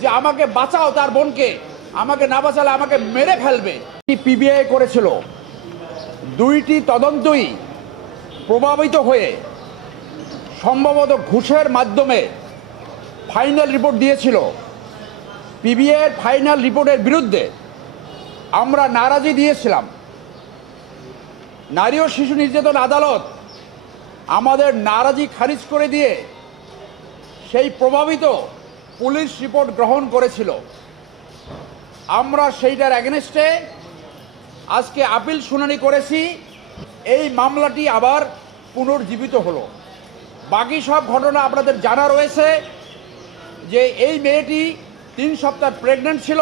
যে আমাকে বাঁচাও, তার বোনকে, আমাকে না বাঁচালে আমাকে মেরে ফেলবে। পিবিআই করেছিল, দুইটি তদন্তই প্রভাবিত হয়ে সম্ভবত ঘুষের মাধ্যমে ফাইনাল রিপোর্ট দিয়েছিল। পিবিআইয়ের ফাইনাল রিপোর্টের বিরুদ্ধে আমরা নারাজি দিয়েছিলাম। নারী ও শিশু নির্যাতন আদালত আমাদের নারাজি খারিজ করে দিয়ে সেই প্রভাবিত পুলিশ রিপোর্ট গ্রহণ করেছিল। আমরা সেইটার এগেনস্টে আজকে আপিল শুনানি করেছি। এই মামলাটি আবার পুনর্জীবিত হলো। বাকি সব ঘটনা আপনাদের জানা রয়েছে যে এই মেয়েটি 3 সপ্তাহ প্রেগনেন্ট ছিল,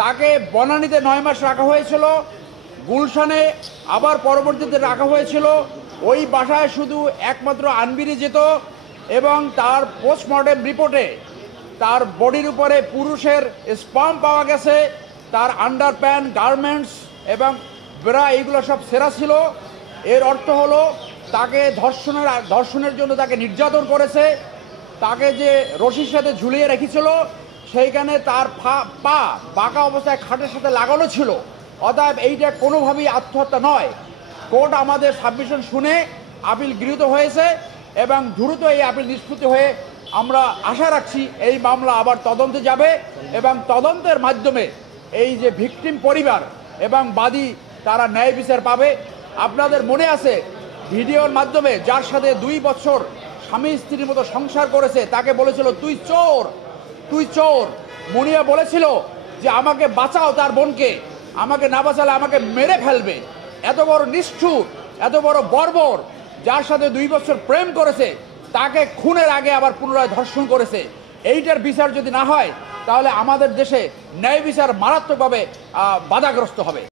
তাকে বনানীতে 9 মাস রাখা হয়েছিল, গুলশানে আবার পরবর্তীতে রাখা হয়েছিল। ওই বাসায় শুধু একমাত্র আনবিরি যেত এবং তার পোস্টমর্টেম রিপোর্টে তার বডির উপরে পুরুষের স্পাম পাওয়া গেছে, তার আন্ডার প্যান্ট, গার্মেন্টস এবং ব্রা এইগুলো সব সেরা ছিল। এর অর্থ হলো তাকে ধর্ষণের জন্য তাকে নির্যাতন করেছে। তাকে যে রশির সাথে ঝুলিয়ে রেখেছিল সেইখানে তার পা বাঁকা অবস্থায় খাটের সাথে লাগানো ছিল। অতএব এইটা কোনোভাবেই আত্মহত্যা নয়। কোর্ট আমাদের সাবমিশন শুনে আপিল গৃহীত হয়েছে এবং দ্রুত এই আপিল নিষ্পত্তি হয়ে আমরা আশা রাখছি এই মামলা আবার তদন্তে যাবে এবং তদন্তের মাধ্যমে এই যে ভিকটিম পরিবার এবং বাদী তারা ন্যায় বিচার পাবে। আপনাদের মনে আছে ভিডিওর মাধ্যমে যার সাথে 2 বছর স্বামী স্ত্রীর মতো সংসার করেছে তাকে বলেছিল তুই চোর, তুই চোর। মুনিয়া বলেছিল যে আমাকে বাঁচাও, তার বোনকে, আমাকে না বাঁচালে আমাকে মেরে ফেলবে। এত বড় নিষ্ঠুর, এত বড় বর্বর, যার সাথে 2 বছর প্রেম করেছে তাকে খুনের আগে আবার পুনরায় ধর্ষণ করেছে। এইটার বিচার যদি না হয় তাহলে আমাদের দেশে ন্যায় বিচার মারাত্মকভাবে বাধাগ্রস্ত হবে।